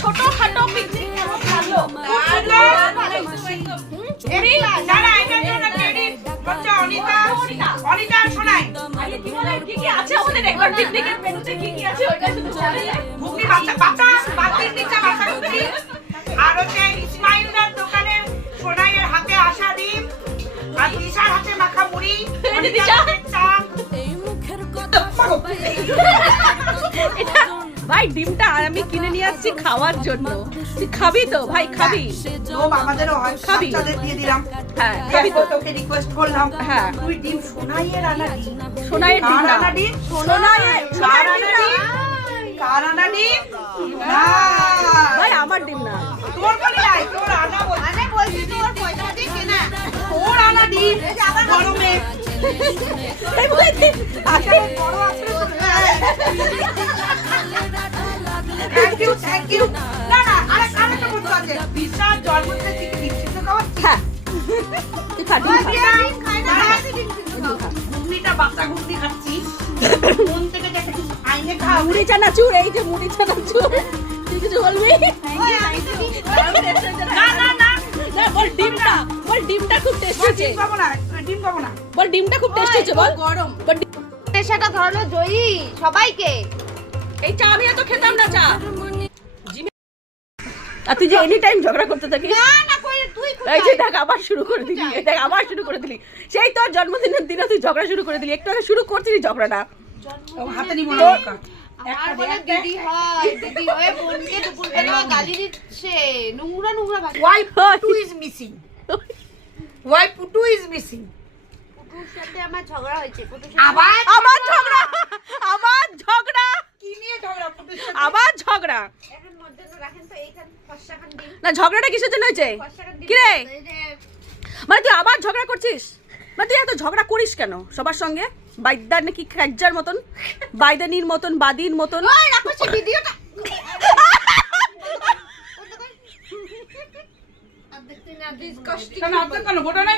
ছোটখাটো পিকনিক কেমন লাগলো? অনিতা শোনাই কি কি আছে আমাদের একবার পিকনিকের মেনুতে কি কি আছে ওইটা শুধু বলে ঘুগনি বাচ্চা বাতির নিচে বাচ্চা ঘুগনি আর হচ্ছে ইসমাইলদার দোকানের সোনাইয়ের হাতে আসা ডিম আর দিশার হাতে মাখা মুড়ি দিশা চা এটা ভাই ডিমটা আর আমি কিনে নিয়ে আসছি খাওয়ার জন্য। তুই খাবি তো ভাই? খাবি? ও আমাদেরও হয়, খাবি? বাচ্চাদের দিয়ে দিলাম। হ্যাঁ খাবি তো? তোকে রিকোয়েস্ট করলাম। হ্যাঁ তুই ডিম সোনাইয়ের আনা ডিম। সোনাইয়ের ডিম না, আনা ডিম সোনাইয়ের কার আনা ডিম না ভাই আমার ডিম না। তোর বলি নাই, তোর আনা বলছি তোর পয়সা দিয়ে কেনা তোর আনা ডিম গরমে এই বলে আচ্ছা বড় আছে থ্যাংক ইউ না না আরেকটা বলতে আছে বিশাল জন্মদিনে ঠিক ডিম সিদ্ধ খাওয়াচ্ছি হ্যাঁ তুই খা ডিম খা। ঘুগনিটা বাচ্চা ঘুগনি খাচ্ছি মন থেকে যে কিছু আইনে খাও মুড়ি চানাচুর, এই যে মুড়ি চানাচুর। তুই কিছু বলবি? না না না না বল ডিমটা, বল ডিমটা খুব টেস্টি হয়েছে। ডিম খাবো না বল ডিমটা খুব টেস্টি হয়েছে বল। গরম বল নেশাটা ধরানো জয়ী সবাইকে। এই চা আমি এত খেতাম না চা। আর তুই যে এনি টাইম ঝগড়া করতে থাকিস। না না কই তুই এই যে দেখ আবার শুরু করে দিলি, এই দেখ আবার শুরু করে দিলি। সেই তোর জন্মদিনের দিনে তুই ঝগড়া শুরু করে দিলি। একটু আগে শুরু করছিলি ঝগড়াটা। হাতে নিব না আমার বলে দিদি হয়, দিদি হয়ে বোনকে দুপুরবেলা গালি দিচ্ছে, নোংরা নোংরা ভাষা। Why Putu is missing why Putu is missing পুটুর সাথে আমার ঝগড়া হয়েছে, পুটুর আবার ঝগড়া, আবার ঝগড়া, কি নিয়ে ঝগড়া পুটুর সাথে আবার ঝগড়া। এখন মধ্যে রাখেন তো এইখান ফসাখান দিন না ঝগড়াটা কিসের জন্য হয়েছে? ফসাখান দিন কি রে? এই যে মানে তুই আবার ঝগড়া করছিস? মানে তুই এত ঝগড়া করিস কেন সবার সঙ্গে? বাইদার নাকি খাজ্জার মতন, বাইদানির মতন, বাদির মতন। ওই রাখো সেই ভিডিওটা। আর দেখতে না ডিসকাস্টিং কেন আপনি কেন ঘটনা